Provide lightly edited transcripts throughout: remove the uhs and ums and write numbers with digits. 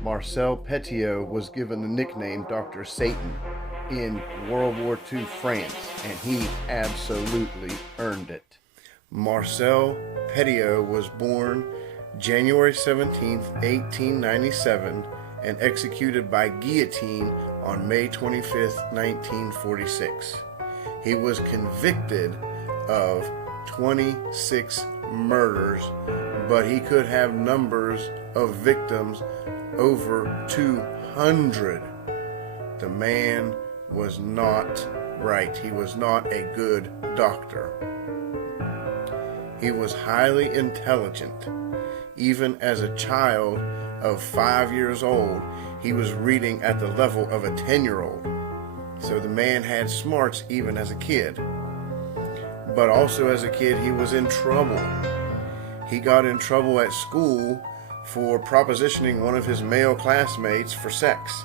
Marcel Petiot was given the nickname Dr. Satan in World War II France, and he absolutely earned it. Marcel Petiot was born January 17, 1897, and executed by guillotine on May 25, 1946. He was convicted of 26 murders, but he could have numbers of victims over 200. The man was not right. He was not a good doctor. He was highly intelligent. Even as a child of 5 years old, he was reading at the level of a 10-year-old. So the man had smarts even as a kid. But also as a kid, he was in trouble. He got in trouble at school for propositioning one of his male classmates for sex.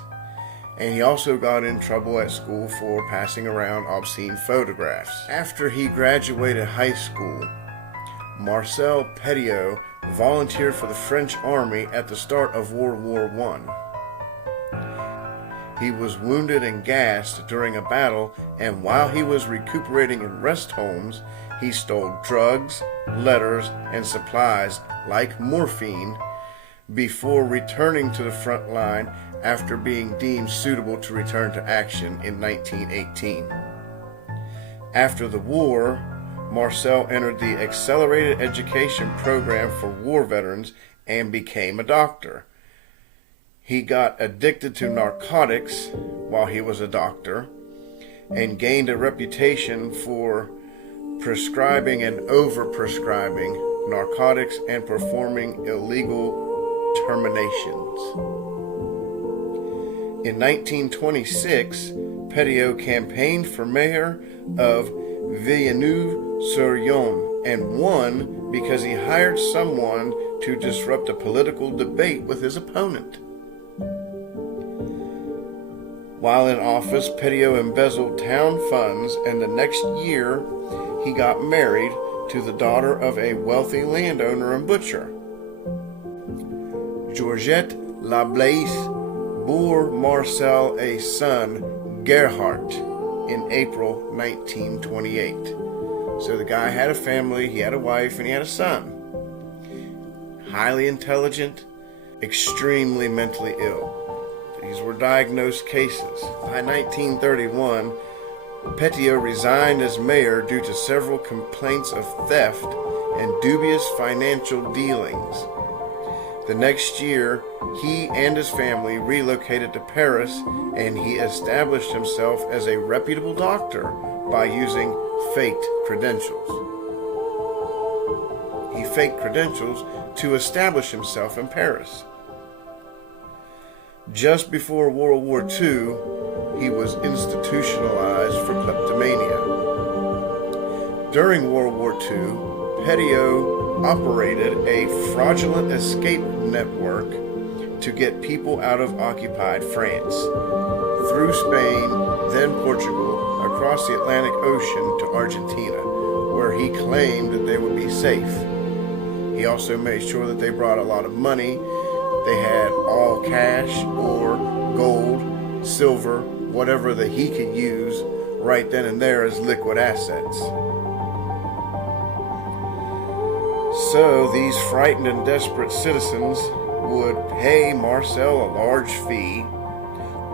And he also got in trouble at school for passing around obscene photographs. After he graduated high school, Marcel Petiot volunteered for the French army at the start of World War I. He was wounded and gassed during a battle, and while he was recuperating in rest homes, he stole drugs, letters, and supplies like morphine before returning to the front line after being deemed suitable to return to action in 1918. After the war, Marcel entered the Accelerated Education Program for War Veterans and became a doctor. He got addicted to narcotics while he was a doctor and gained a reputation for prescribing and overprescribing narcotics and performing illegal terminations. In 1926, Petiot campaigned for mayor of Villeneuve-sur-Yonne and won because he hired someone to disrupt a political debate with his opponent. While in office, Petiot embezzled town funds, and the next year he got married to the daughter of a wealthy landowner and butcher. Georgette Lablaisse bore Marcel a son, Gerhardt, in April 1928. So the guy had a family, he had a wife, and he had a son. Highly intelligent, extremely mentally ill. These were diagnosed cases. By 1931, Petiot resigned as mayor due to several complaints of theft and dubious financial dealings. The next year, he and his family relocated to Paris, and he established himself as a reputable doctor by using faked credentials. He faked credentials to establish himself in Paris. Just before World War II, he was institutionalized for kleptomania. During World War II, Petiot operated a fraudulent escape network to get people out of occupied France, through Spain, then Portugal, across the Atlantic Ocean to Argentina, where he claimed that they would be safe. He also made sure that they brought a lot of money. They had all cash or gold, silver, whatever that he could use right then and there as liquid assets. So these frightened and desperate citizens would pay Marcel a large fee,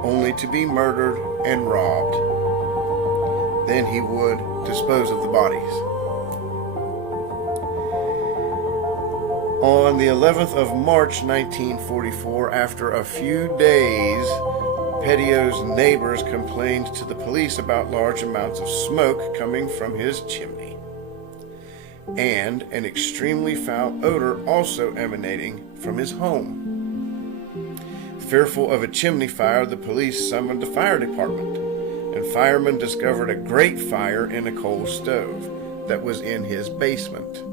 only to be murdered and robbed. Then he would dispose of the bodies. On the 11th of March 1944, after a few days, Petiot's neighbors complained to the police about large amounts of smoke coming from his chimney, and an extremely foul odor also emanating from his home. Fearful of a chimney fire, the police summoned the fire department, and firemen discovered a great fire in a coal stove that was in his basement.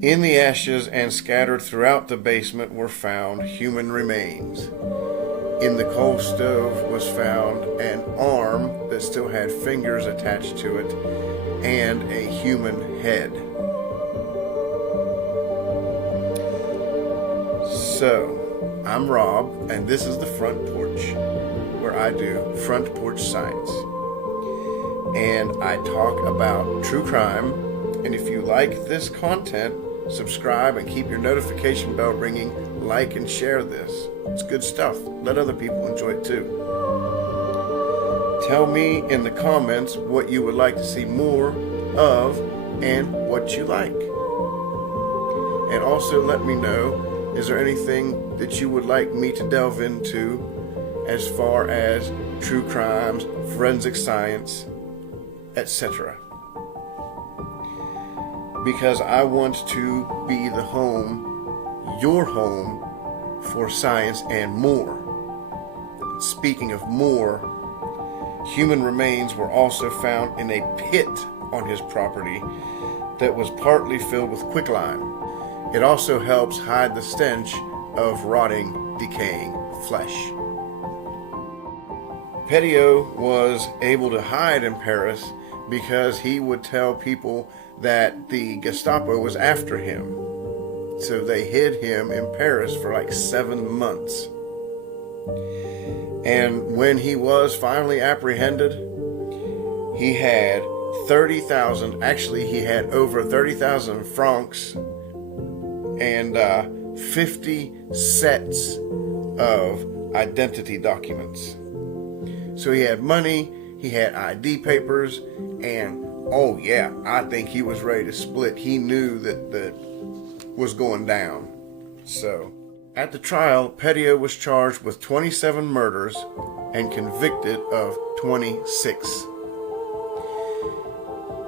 In the ashes and scattered throughout the basement were found human remains. In the coal stove was found an arm that still had fingers attached to it and a human head. So, I'm Rob, and this is the Front Porch, where I do front porch science. And I talk about true crime, and if you like this content, subscribe and keep your notification bell ringing, like and share this. It's good stuff. Let other people enjoy it too. Tell me in the comments what you would like to see more of and what you like. And also let me know, is there anything that you would like me to delve into as far as true crimes, forensic science, etc. Because I want to be the home, your home, for science and more. Speaking of more, human remains were also found in a pit on his property that was partly filled with quicklime. It also helps hide the stench of rotting, decaying flesh. Petiot was able to hide in Paris because he would tell people that the Gestapo was after him. So they hid him in Paris for like 7 months. And when he was finally apprehended, he had 30,000, actually he had over 30,000 francs and 50 sets of identity documents. So he had money, he had ID papers, and oh yeah, I think he was ready to split. He knew that was going down. So at the trial, Petiot was charged with 27 murders and convicted of 26.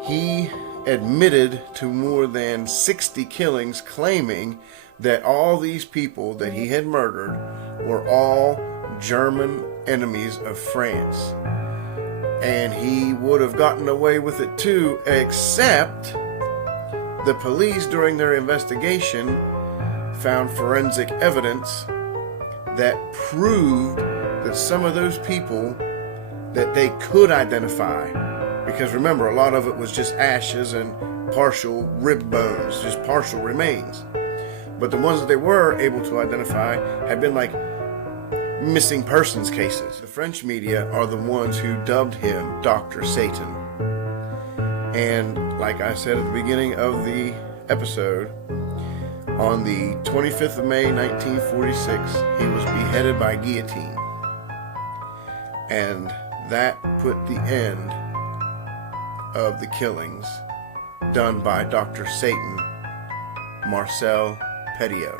He admitted to more than 60 killings, claiming that all these people that he had murdered were all German enemies of France. And he would have gotten away with it too, except the police during their investigation found forensic evidence that proved that some of those people that they could identify, because remember, a lot of it was just ashes and partial rib bones, just partial remains. But the ones that they were able to identify had been like missing persons cases. The French media are the ones who dubbed him Dr. Satan. And like I said at the beginning of the episode, on the 25th of May, 1946, he was beheaded by guillotine. And that put the end of the killings done by Dr. Satan, Marcel Petiot.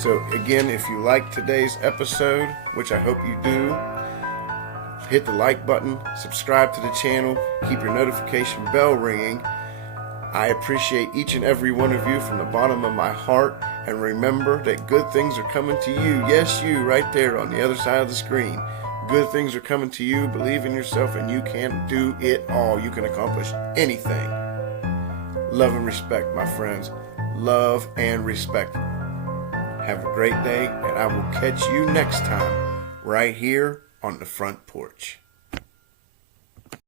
So again, if you like today's episode, which I hope you do, hit the like button, subscribe to the channel, keep your notification bell ringing. I appreciate each and every one of you from the bottom of my heart, and remember that good things are coming to you. Yes, you right there on the other side of the screen. Good things are coming to you. Believe in yourself, and you can do it all. You can accomplish anything. Love and respect, my friends. Love and respect. Have a great day, and I will catch you next time right here on the Front Porch.